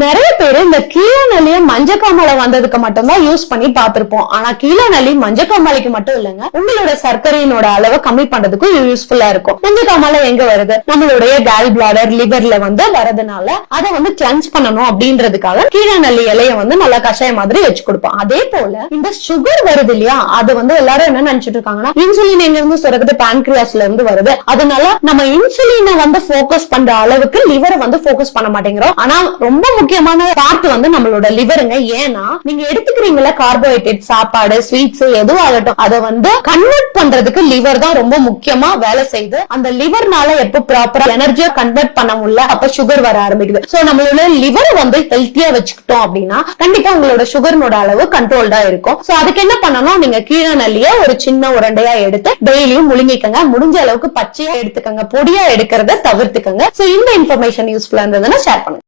நிறைய பேரு இந்த கீழநெல்லிய மஞ்சக்காமலை வந்ததுக்கு மட்டும்தான் யூஸ் பண்ணி பாத்திருப்போம். ஆனா கீழநெல்லி மஞ்சக்காமலைக்கு மட்டும் இல்லங்க, உங்களோட சர்க்கரையினோட அளவை கம்மி பண்றதுக்கும் யூஸ்ஃபுல்லா இருக்கும். மஞ்சக்காமலை எங்க வருது? நம்மளுடைய கேல் பிளாடர் லிவர்ல வரதுனால அதை கிளென்ஸ் பண்ணணும் அப்படின்றதுக்காக கீழநெல்லி இலைய நல்லா கஷாயம் மாதிரி வச்சு கொடுப்போம். அதே போல இந்த சுகர் வருது இல்லையா, அது எல்லாரும் என்ன நினைச்சிட்டு இருக்காங்கன்னா, இன்சுலின் எங்க இருந்து சுரக்குது? பான்கிரியாஸ்ல இருந்து வருது. அதனால நம்ம இன்சுலினை போக்கஸ் பண்ற அளவுக்கு லிவரை போக்கஸ் பண்ண மாட்டேங்கிறோம். ஆனா ரொம்ப முக்கியமான பார்ட் நம்மளோட லிவருங்க. ஏன்னா நீங்க எடுத்துக்கிறீங்களா கார்போஹைட்ரேட், சாப்பாடு, ஸ்வீட்ஸ் எதுவாகட்டும், அதை கன்வெர்ட் பண்றதுக்கு லிவர் தான் ரொம்ப முக்கியமா வேலை செய்யுது. அந்த லிவர்னால எப்ப ப்ராப்பரா எனர்ஜியா கன்வெர்ட் பண்ண முடியல, அப்ப சுகர் வர ஆரம்பிக்குது. சோ நம்மளோட லிவர் ஹெல்த்தியா வச்சுக்கிட்டோம் அப்படின்னா கண்டிப்பா உங்களோட சுகர்னோட அளவு கண்ட்ரோல்டா இருக்கும். சோ அதுக்கு என்ன பண்ணணும்? நீங்க கீழநெல்லிய ஒரு சின்ன உருண்டையா எடுத்து டெய்லியும் முழுங்கிக்கங்க. முடிஞ்ச அளவுக்கு பச்சையா எடுத்துக்கங்க, பொடியா எடுக்கிறத தவிர்த்துக்கங்க. சோ இந்த இன்ஃபர்மேஷன் யூஸ்ஃபுல்லா இருந்ததுன்னா ஷேர் பண்ணுங்க.